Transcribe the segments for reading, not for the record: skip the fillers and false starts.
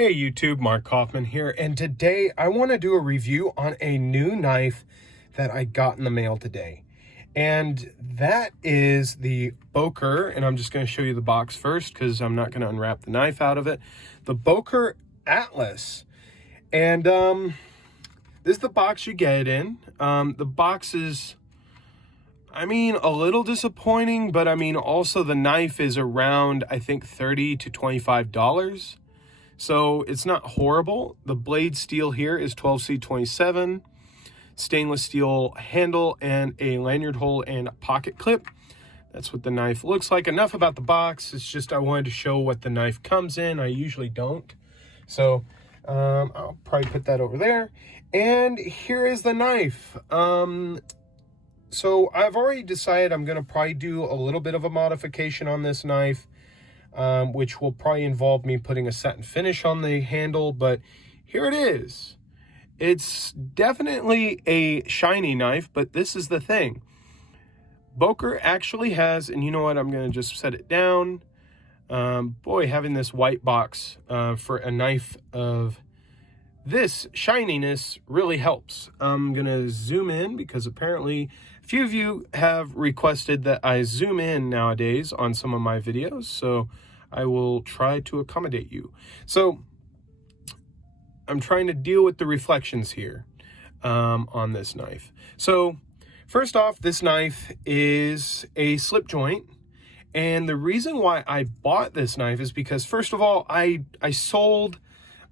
Hey YouTube, Mark Kaufman here, and today I want to do a review on a new knife that I got in the mail today. And that is the Böker, and I'm just going to show you the box first because I'm not going to unwrap the knife out of it. The Böker Atlas. And this is the box you get it in. The box is, a little disappointing, but also the knife is around, I think, $30 to $25. So it's not horrible. The blade steel here is 12C27, stainless steel handle, and a lanyard hole and a pocket clip. That's what the knife looks like. Enough about the box. It's just I wanted to show what the knife comes in. I usually don't. So I'll probably put that over there. And here is the knife. So I've already decided I'm going to probably do a little bit of a modification on this knife. Which will probably involve me putting a satin finish on the handle, but here it is. It's definitely a shiny knife, but this is the thing. Böker actually has, and you know what, I'm going to just set it down. Boy, having this white box for a knife of this shininess really helps. I'm going to zoom in because apparently a few of you have requested that I zoom in nowadays on some of my videos, so I will try to accommodate you. So I'm trying to deal with the reflections here on this knife. So first off, this knife is a slip joint. And the reason why I bought this knife is because, first of all, I sold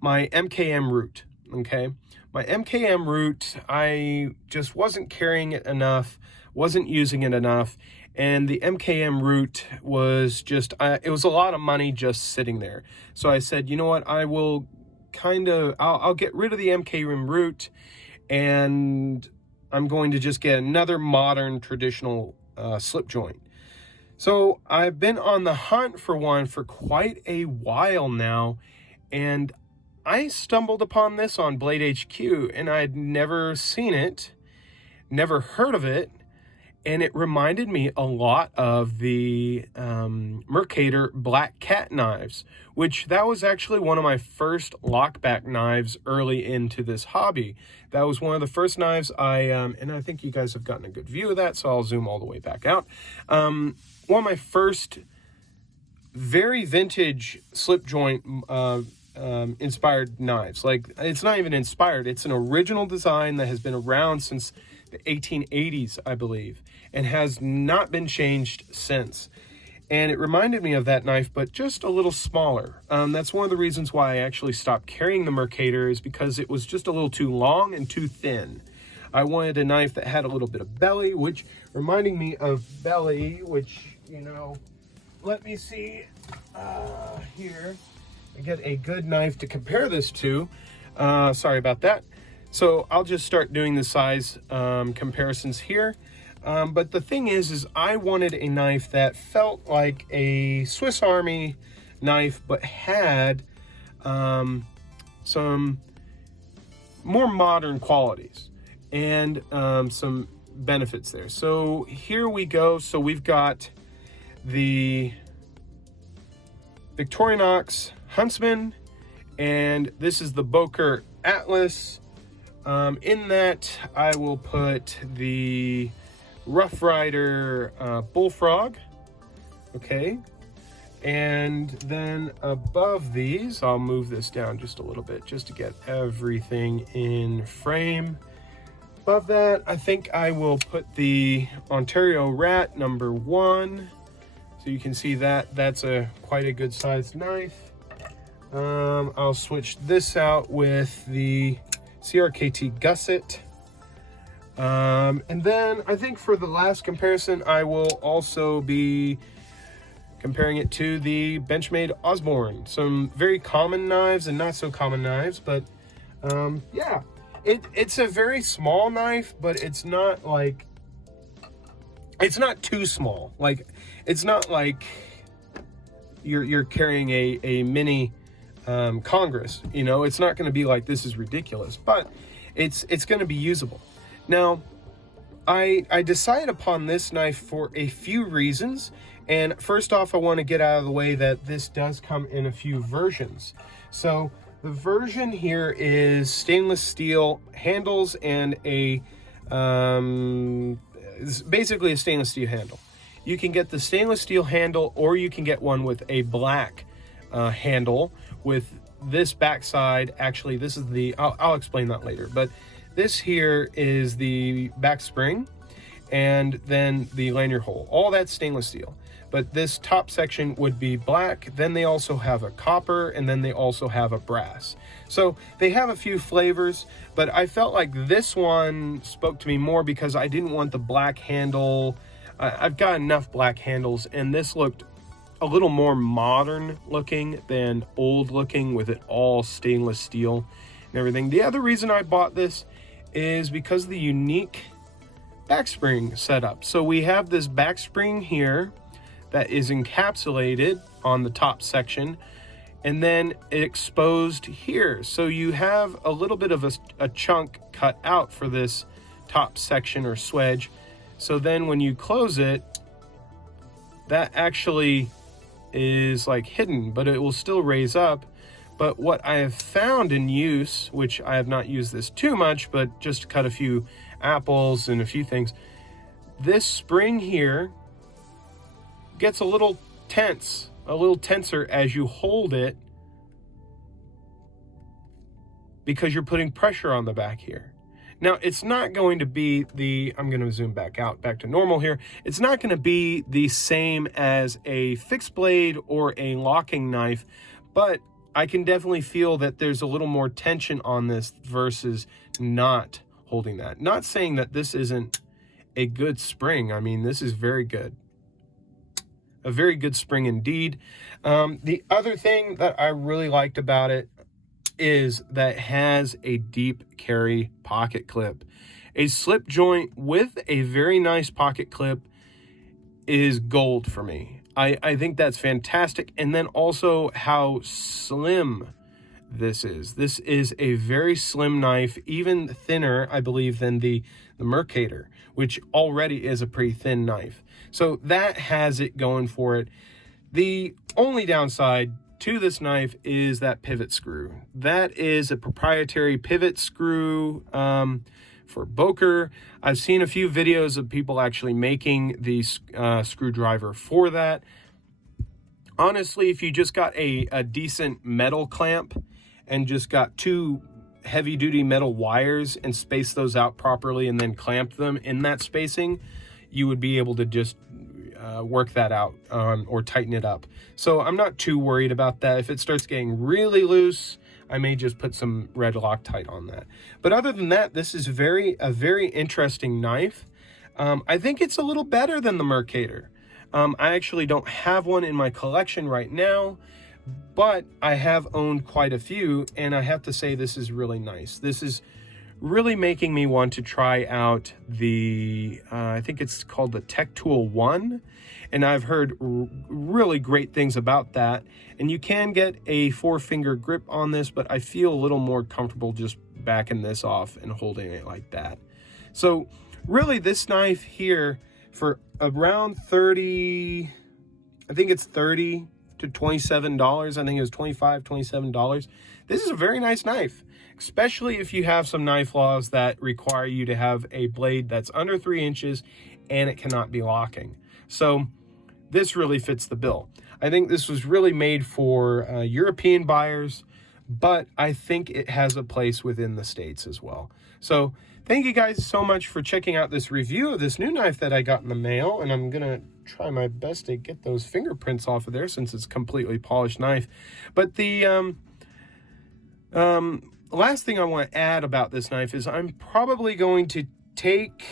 my MKM root, okay? My MKM root, I just wasn't carrying it enough, wasn't using it enough, and the MKM root was just, it was a lot of money just sitting there. So I said, you know what, I will I'll get rid of the MKM root, and I'm going to just get another modern traditional slip joint. So I've been on the hunt for one for quite a while now, and I stumbled upon this on Blade HQ, and I'd never seen it, never heard of it, and it reminded me a lot of the Mercator Black Cat knives, which that was actually one of my first lockback knives early into this hobby. That was one of the first knives and I think you guys have gotten a good view of that, so I'll zoom all the way back out. One of my first very vintage slip joint inspired knives. Like, it's not even inspired, it's an original design that has been around since the 1880s, I believe, and has not been changed since. And it reminded me of that knife, but just a little smaller. That's one of the reasons why I actually stopped carrying the Mercator, is because it was just a little too long and too thin. I wanted a knife that had a little bit of belly, which reminding me of belly, which, you know, let me see here. I get a good knife to compare this to. Sorry about that. So I'll just start doing the size comparisons here. But the thing is I wanted a knife that felt like a Swiss Army knife, but had some more modern qualities and some benefits there. So here we go. So we've got the Victorinox Huntsman, and this is the Böker Atlas. In that, I will put the Rough Rider Bullfrog, okay? And then above these, I'll move this down just a little bit just to get everything in frame. Above that, I think I will put the Ontario Rat #1. So you can see that that's quite a good sized knife. I'll switch this out with the CRKT Gusset. And then I think for the last comparison, I will also be comparing it to the Benchmade Osborne. Some very common knives and not so common knives, but yeah, it's a very small knife, but it's not like, it's not too small. Like, it's not like you're carrying a mini Congress, you know. It's not going to be like, this is ridiculous, but it's going to be usable. Now, I decided upon this knife for a few reasons, and first off, I want to get out of the way that this does come in a few versions. So The version here is stainless steel handles and it's basically a stainless steel handle. You can get the stainless steel handle, or you can get one with a black handle with this backside. Actually, this is I'll explain that later, but this here is the back spring, and then the lanyard hole. All that's stainless steel, but this top section would be black. Then they also have a copper, and then they also have a brass. So they have a few flavors, but I felt like this one spoke to me more because I didn't want the black handle. I've got enough black handles, and this looked a little more modern looking than old looking with it all stainless steel and everything. The other reason I bought this is because of the unique back spring setup. So we have this back spring here that is encapsulated on the top section, and then exposed here. So you have a little bit of a chunk cut out for this top section or swedge. So then when you close it, that actually is like hidden, but it will still raise up. But what I have found in use, which I have not used this too much, but just cut a few apples and a few things, this spring here gets a little tense, a little tenser as you hold it, because you're putting pressure on the back here. Now, it's not going to be I'm going to zoom back out, back to normal here. It's not going to be the same as a fixed blade or a locking knife, but I can definitely feel that there's a little more tension on this versus not holding that. Not saying that this isn't a good spring. I mean, this is very good. A very good spring indeed. The other thing that I really liked about it is that it has a deep carry pocket clip. A slip joint with a very nice pocket clip is gold for me. I think that's fantastic. And then also how slim this is. This is a very slim knife, even thinner, I believe, than the Mercator, which already is a pretty thin knife. So that has it going for it. The only downside to this knife is that pivot screw. That is a proprietary pivot screw for Böker. I've seen a few videos of people actually making the screwdriver for that. Honestly, if you just got a decent metal clamp and just got two heavy-duty metal wires and spaced those out properly and then clamped them in that spacing, you would be able to just work that out or tighten it up. So I'm not too worried about that. If it starts getting really loose, I may just put some red Loctite on that. But other than that, this is a very interesting knife. I think it's a little better than the Mercator. I actually don't have one in my collection right now, but I have owned quite a few, and I have to say this is really nice. This is really making me want to try out the, I think it's called the Tech Tool 1, and I've heard really great things about that. And you can get a 4-finger grip on this, but I feel a little more comfortable just backing this off and holding it like that. So really, this knife here for around 30, I think it's $30 to $27. I think it was $25, $27. This is a very nice knife, especially if you have some knife laws that require you to have a blade that's under 3 inches and it cannot be locking. So this really fits the bill. I think this was really made for European buyers, but I think it has a place within the States as well. So thank you guys so much for checking out this review of this new knife that I got in the mail, and I'm gonna try my best to get those fingerprints off of there since it's a completely polished knife. But the last thing I want to add about this knife is I'm probably going to take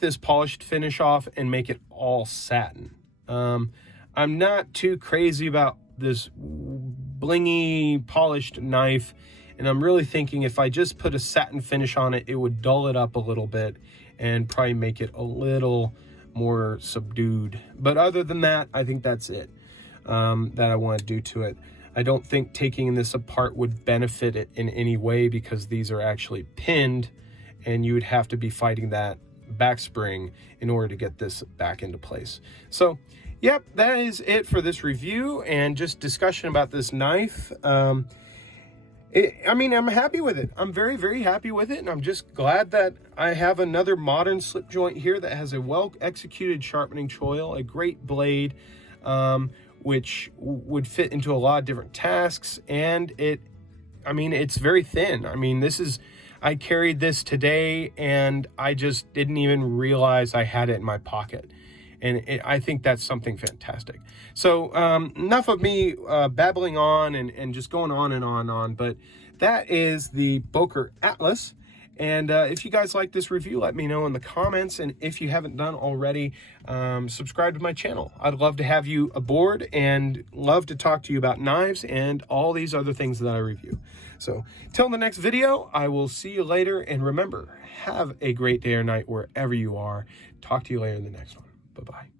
this polished finish off and make it all satin. I'm not too crazy about this blingy polished knife, and I'm really thinking if I just put a satin finish on it, it would dull it up a little bit and probably make it a little more subdued. But other than that, I think that's it that I want to do to it. I don't think taking this apart would benefit it in any way because these are actually pinned, and you would have to be fighting that back spring in order to get this back into place. So yep, that is it for this review and just discussion about this knife. I mean, I'm happy with it. I'm very, very happy with it. And I'm just glad that I have another modern slip joint here that has a well-executed sharpening choil, a great blade, which would fit into a lot of different tasks. And it's very thin. I mean, I carried this today and I just didn't even realize I had it in my pocket. And I think that's something fantastic. So enough of me babbling on and just going on and on. But that is the Böker Atlas. And if you guys like this review, let me know in the comments. And if you haven't done already, subscribe to my channel. I'd love to have you aboard and love to talk to you about knives and all these other things that I review. So till the next video, I will see you later. And remember, have a great day or night wherever you are. Talk to you later in the next one. Bye-bye.